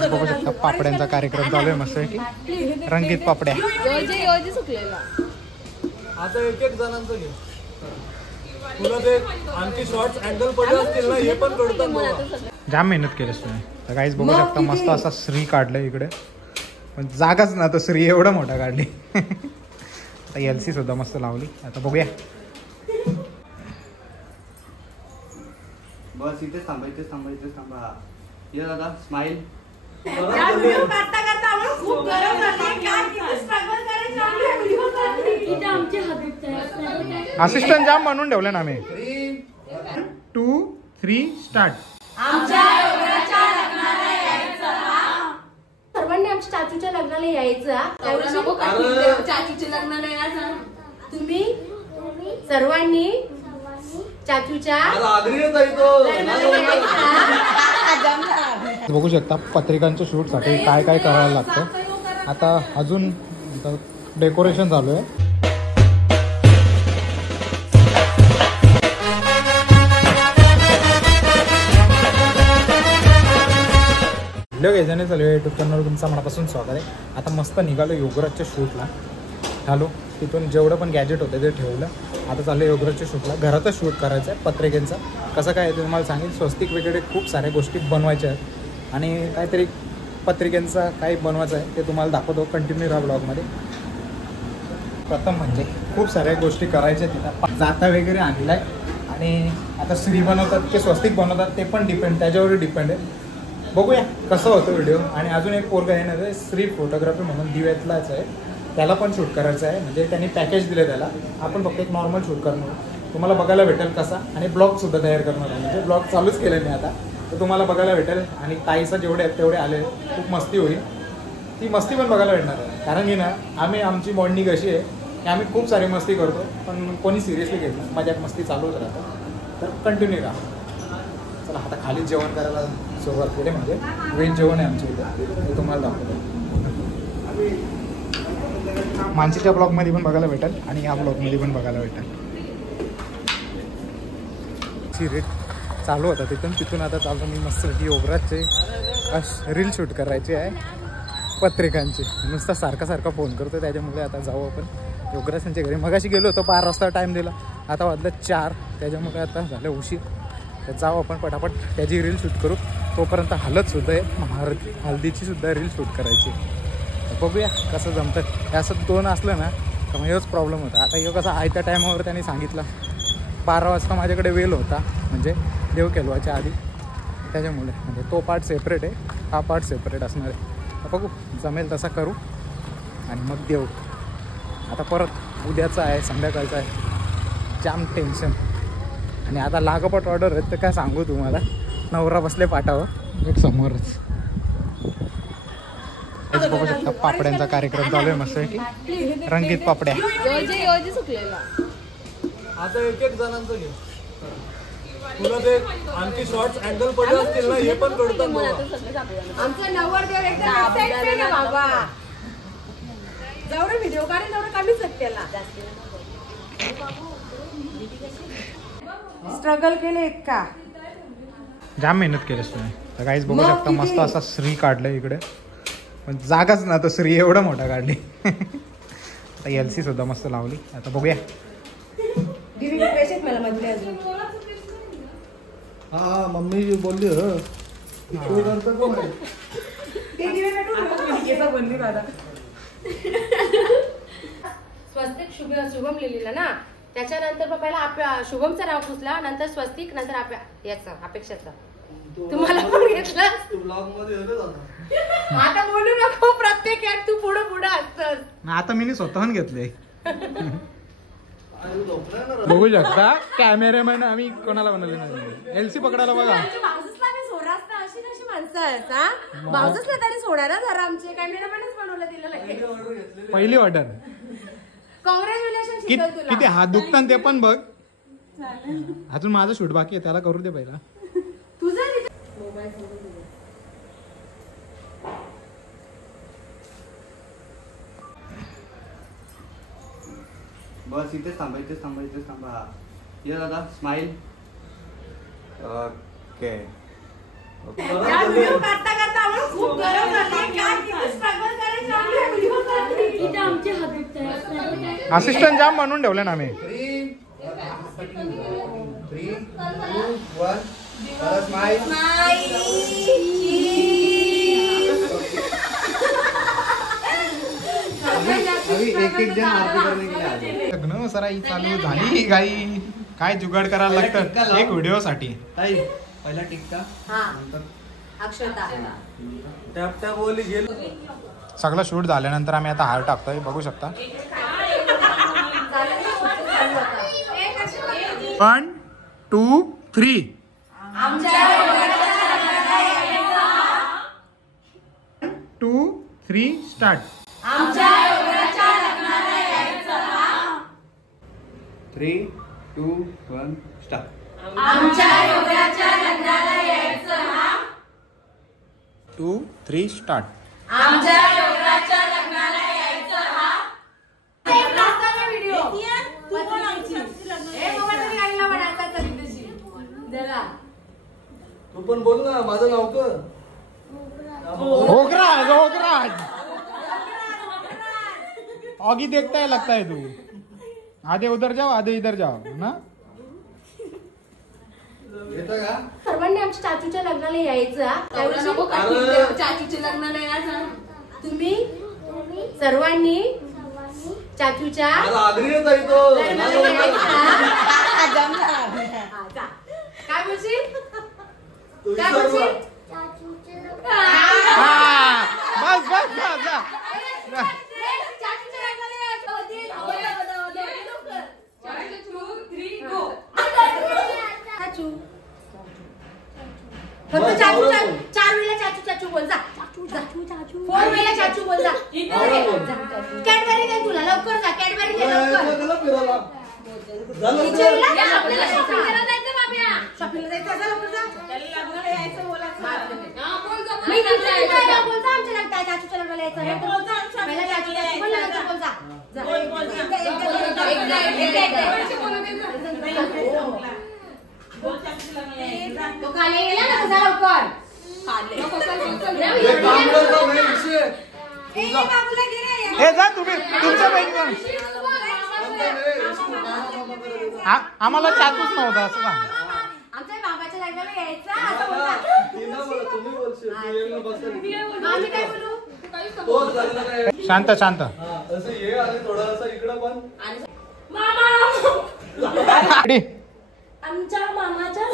गाईस बघू शकता पापड्यांचा कार्यक्रम चालू आहे मस्त की रंगीत पापड्या. आता एक एक जणांचं घे. तुला ते आणखी शॉर्ट्स अँगल पडले असतील ना हे पण कळतात बाबा. जाम मेहनत केलीस तुम्ही. तर गाईस बघू शकता मस्त असा श्री काढलाय इकडे, पण जागाच ना तर श्री एवढा मोठा काढली. आता एलसी सुद्धा मस्त लावली. आता बघूया. बस इथेच थांबा, इथेच थांबा, इथेच थांबा. ये दादा स्माइल. असिस्टंट जाम म्हणून ठेवले ना आम्ही. 2, 3 स्टार्ट. सर्वांनी आमच्या चाचूच्या लग्नाला यायचं. चाचूच्या लग्नाला यायचं. तुम्ही सर्वांनी चाचूच्या बघू शकता पत्रिकांच्या शूटसाठी काय काय करायला लागतं. आता अजून डेकोरेशन चालू आहे. हॅलो गेजाने चालू आहे यूट्यूब चॅनलवर तुमचं मनापासून स्वागत आहे. आता मस्त निघालो योगराजच्या शूटला. हॅलो तिथून जेवढं पण गॅजेट होतं ते ठेवलं. आता चाललं योगराजच्या शूटला. घरातच शूट करायचं आहे पत्रिकेंचा. कसं काय आहे ते तुम्हाला सांगेल. स्वस्तिक वगैरे खूप साऱ्या गोष्टी बनवायच्या आहेत आणि काहीतरी पत्रिकेंचा काही बनवायचं आहे ते तुम्हाला दाखवतो. कंटिन्यू राहा ब्लॉगमध्ये. प्रथम म्हणजे खूप साऱ्या गोष्टी करायच्या तिथं. जाता वगैरे आणला आहे आणि आता श्री बनवतात की स्वस्तिक बनवतात ते पण त्याच्यावर डिपेंड आहे. बघूया कसं होतं व्हिडिओ. आणि अजून एक पोरगा येणार आहे श्री फोटोग्राफी म्हणून दिव्यातलाच आहे. त्याला पण शूट करायचं आहे. म्हणजे त्यांनी पॅकेज दिलं त्याला. आपण फक्त एक नॉर्मल शूट करणार. तुम्हाला बघायला भेटेल कसा. आणि ब्लॉगसुद्धा तयार करणार आहे. म्हणजे ब्लॉग चालूच केलं मी आता. तर तुम्हाला बघायला भेटेल. आणि ताईचा जेवढे आहेत तेवढे आले. खूप मस्ती होईल. ती मस्ती पण बघायला भेटणार आहे. कारण की ना आमची बॉन्डिंग अशी आहे की आम्ही खूप सारी मस्ती करतो पण कोणी सिरियसली घेत नाही. मजाक मस्ती चालूच राहतं. तर कंटिन्यू राहा. चला आता खाली जेवण करायला सुरुवात केली. म्हणजे व्हेज जेवण आहे आमच्या इथे. ते तुम्हाला दाखवतो. मानसीच्या ब्लॉगमध्ये पण बघायला भेटेल आणि या ब्लॉगमध्ये पण बघायला भेटेल. रेट चालू होता तिथून आता चालू मी मस्त योगराजचे रील शूट करायची आहे पत्रिकांची. नुसता सारखा फोन करतो त्याच्यामुळे आता जाऊ आपण योगराज यांच्या घरी. मगाशी गेलो होतो 5 वाजता टाईम दिला. आता वाजलं 4. त्याच्यामुळे आता झालं उशीर. तर जाऊ आपण पटापट त्याची रील शूट करू. तोपर्यंत हळदसुद्धा आहे. हळदीची सुद्धा रील शूट करायची. बघूया कसं जमतं. हे असं 2 असलं ना तर मग हेच प्रॉब्लेम होता. आता हे कसं आयत्या टायमावर त्यांनी सांगितलं 12 वाजता माझ्याकडे वेळ होता. म्हणजे देव केलवाच्या आधी. त्याच्यामुळे म्हणजे तो पार्ट सेपरेट आहे. हा पार्ट सेपरेट असणार आहे. बघू जमेल तसा करू आणि मग देऊ. आता परत उद्याचा आहे संध्याकाळचा आहे. जाम टेन्शन. आणि आता लागोपाठ ऑर्डर आहेत तर काय सांगू तुम्हाला. नवरा बसले पाठावर एक समोरच. बघू शकता पापड्यांचा कार्यक्रम चालू आहे मस्त की रंगीत पापड्या. आता एक एक जणांचं घे. तुला ते आणखी शॉर्ट्स अँगल पडले असतील ना हे पण कळतात बाबा. आमचा नवरदेव एकदम एक्साइटेड आहे बाबा. जेवढे व्हिडिओ काढेल तेवढं कमीच आहेत त्याला. स्ट्रगल केले का जाम मेहनत केलीस तुम्ही. तर काहीच बघू शकता मस्त असा श्री काढलाय इकडे, पण जागाच ना तर श्री एवढा मोठा काढली. आता एलसी सुद्धा मस्त लावली. आता बघूया. हा मम्मी बोलली स्वस्तिक शुभम लिहिलेलं ना. त्याच्यानंतर पहिला शुभमचं नाव पुसला, नंतर स्वस्तिक, नंतर याचा अपेक्षाचा. तुम्हाला पण घेतलं. आता बोलू नको प्रत्येक ऍड तू पुढे पुढे असतस. आता मी स्वतःहून घेतले. बघू शकता कॅमेरामॅन आम्ही कोणाला बनवले नाही. एलसी पकडायला बघा. भाऊजसला तरी सोडा ना जरा. आमचे कॅमेरामॅनच बनवलं दिलं. पहिली ऑर्डर. कॉंग्रॅच्युलेशन. किती हात दुखतात ते पण बघ. अजून माझं शूट बाकी आहे, त्याला करू दे पहिला. बस इथेच थांबा, इथेच थांबा, इथेच थांबा. ये दादा स्माइल. ओके. करता करता खूप गरम असिस्टंट जाम म्हणून ठेवलं ना आम्ही. 3, 2, 1. स्माइल. अभी एक जण आरती करने के लिए आ जाए. लग्न सराई चालू झाली गाई. काय जुगाड करायला लागतं एक व्हिडिओ साठी. ताई पहिला टिक्का हा नंतर अक्षता टॅप टॅप ओली गेलो. सगळं शूट झाल्यानंतर आम्ही आता हार टाकतोय बघू शकता. 1, 2, 3. 2, 3 स्टार्ट. 3, 2, 1 स्टार्ट. 2, 3 स्टार्ट. तू पण बोल ना माझं नाव कर. ओगराज ओगराज ऑगी देखता है लगता है तू. आधे उधर जाओ आधे इधर जाओ ना. येतं का? सर्वांनी आमच्या चाचूच्या लग्नाला यायचं हा. त्यावेळी चाचूच्या लग्नाला यायचं तुम्ही सर्वांनी चाचूच्या आगरी येत आहे तो. लग्नाला यायचं हा, जा. काय बोलशील तू काय विसरला. बोलशील हा, बस बस बस जा. चाचूच्या लग्नाला चाचू फक्त चाचू चार वेळेला चाचू चाचू बोल जा. फोर वेळेला चाचू बोल जा. कॅडबरी दे तुला लवकर जा. कॅडबरी दे लवकर. गेला फिरायला. झालं टीचरला आपल्याला शॉपिंगला जायचं बाब्या. शॉपिंगला जायचं जा लवकर जा. मी टीचरला बोल जा आमच्या लग्नाला चाचूच्या लग्नाला यायचं आहे. पहिला चाचू चाचू बोल नंतर बोल जा. तो खाली गेला ना तुझा लवकर. एक काम करतो मी विषय. हे जा तुम्ही तुमच्या बहिणी आम्हाला चाचूच नव्हता असं सांग. आमच्या बाबाच्या लग्नाला यायचं असं बोलता. तिला बोला, तुम्ही बोलशील. तू येईल ना बसायला. आम्ही काय बोलू तोच लग्न काय. शांत शांत. हा, असं ये आणि थोडासा इकडं पण. रेडी? आमच्या मामाच्या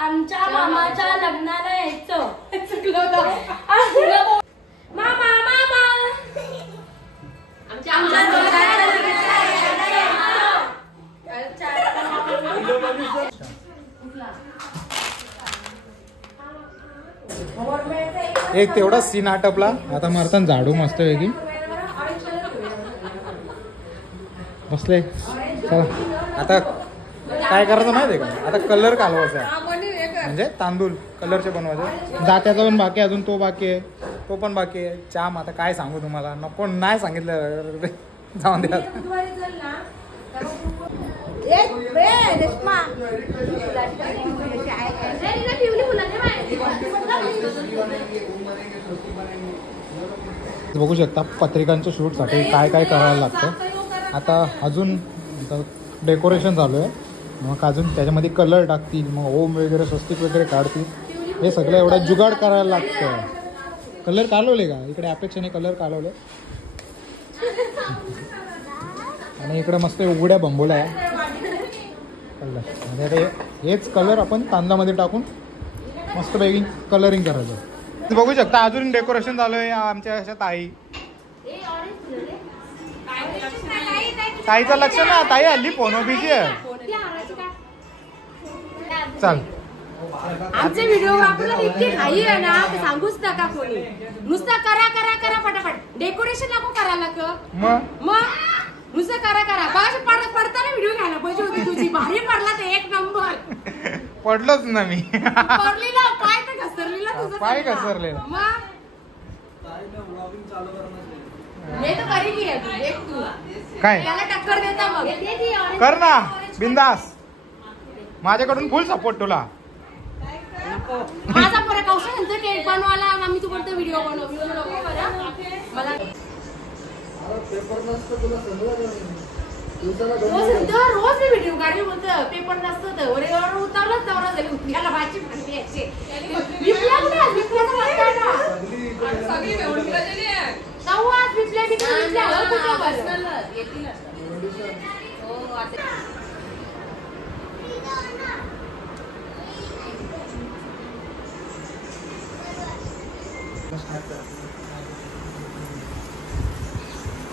आमच्या मामाच्या लग्नाला यायचं. मामा मामा आमच्या एक तेवढा सीन आटपला. आता मारताना झाडू मस्त वेगळी बसले. चला आता काय करायचं माहितीये का. आता कलर कालवायचा म्हणजे तांदूळ कलरचे बनवायचे. जात्याचा पण बाकी अजून तो बाकी आहे तो पण बाकी आहे. चाम आता काय सांगू तुम्हाला नको नाही सांगितलं जाऊन द्या. बघू शकता पत्रिकांच्या शूटसाठी काय काय करायला लागतं. आता अजून डेकोरेशन चालू आहे. मग अजून त्याच्यामध्ये कलर टाकतील मग ओम वगैरे स्वस्तिक वगैरे काढतील. हे सगळं एवढं जुगाड करायला लागतं. कलर कालवले का इकडे अपेक्षाने कलर कालवले आणि इकडे मस्त उघड्या बंबोला आहे. म्हणजे आता हेच कलर आपण तांदळामध्ये टाकून मस्त पैकी कलरिंग करायचं. बघू शकता अजून डेकोरेशन चालू आहे. आमच्या अशा ताईचं लक्ष ना. ताई हल्ली फोन बिझी आहे. चल आमचे व्हिडिओग्राफरला इतकी घाई आहे ना ते सांगूच नका कोणी. नुसतं करा करा करा फटाफट. डेकोरेशन नको करायला का मग नुसतं करा करा. बघा पडताना व्हिडिओ घ्यायला पाहिजे होती तुझी. भारी पडला ते एक नंबर. पडलोच ना मी. पडलेला पाय तर घसरलेला तुझा. पाय घसरलेला. मग हे तर करी की आहे तू. काय त्याला टक्कर देता मग कर ना बिंदास. माझ्याकडून फुल सपोर्ट तुला. माझा फरक औषध यांचं केक बनवायला आम्ही तू कोणतं व्हिडिओ बनवू नको बरं मला पेपर नसतं तुला समजलं रोज मी व्हिडिओ काढले बोलतो पेपर नसतं तर उतारलंच दौरा झाली उठल्याला भाजी म्हणते याची विप्लव ना विप्लव तेव्हाच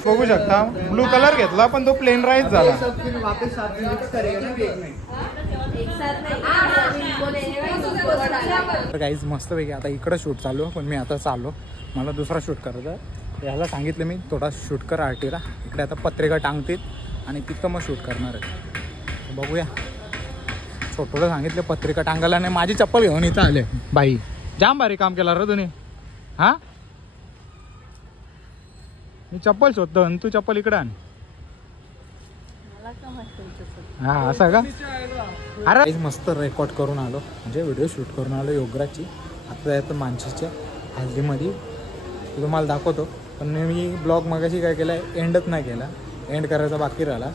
बघू शकता ब्लू कलर घेतला पण तो प्लेन राईस झाला. वापस साथ में मिक्स करेगा ना केक में. तर काहीच मस्त पैकी आता इकडं शूट चालू पण मी आता चाललो मला दुसरा शूट करायचा. याला सांगितलं मी थोडा शूट कर आरटीला. इकडे आता पत्रिका टांगतील आणि तिथं मग शूट करणार आहे. बघूया छोटं सांगितलं पत्रिका टांगायला नाही. माझी चप्पल घेऊन इथं आले बाई. जाम भारी काम केला रे तुम्ही. हा मी चप्पल शोधतो आणि तू चप्पल इकडे आण. हा असं का. अरे मस्त रेकॉर्ड करून आलो म्हणजे व्हिडिओ शूट करून आलो योगराजची. आता येतं मानसीच्या हल्दीमध्ये ते तुम्हाला दाखवतो. पण मी ब्लॉग मगाशी काय केला एंडच नाही केला. एंड करायचा बाकी राहिला.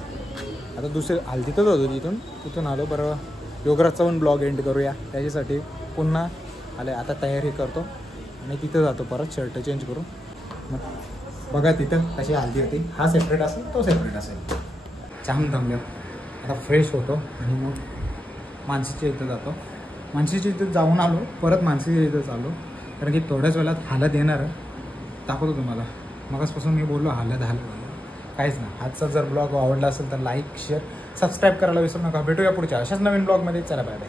आता दुसरे हल्दीतच होतो तिथून आलो. बरं योगराजचा पण ब्लॉग एंड करूया त्याच्यासाठी पुन्हा आले. आता तयारी करतो आणि तिथं जातो परत शर्ट चेंज करून. मग बघा तिथं कशी हल्दी होती. हा सेपरेट असेल तो सेपरेट असेल. जाम दमलो आता फ्रेश होतो आणि मग मानसीच्या इथं जातो. मानसीच्या इथं जाऊन आलो परत मानसीच्या इथं चाललो कारण की थोड्याच वेळात हालत येणार दाखवतो तुम्हाला. मगाचपासून मी बोललो हालत काहीच नाही. आजचा जर ब्लॉग आवडला असेल तर लाईक शेअर सबस्क्राईब करायला विसरू नका. भेटूया पुढच्या अशाच नवीन ब्लॉगमध्ये. चला बाय बाय.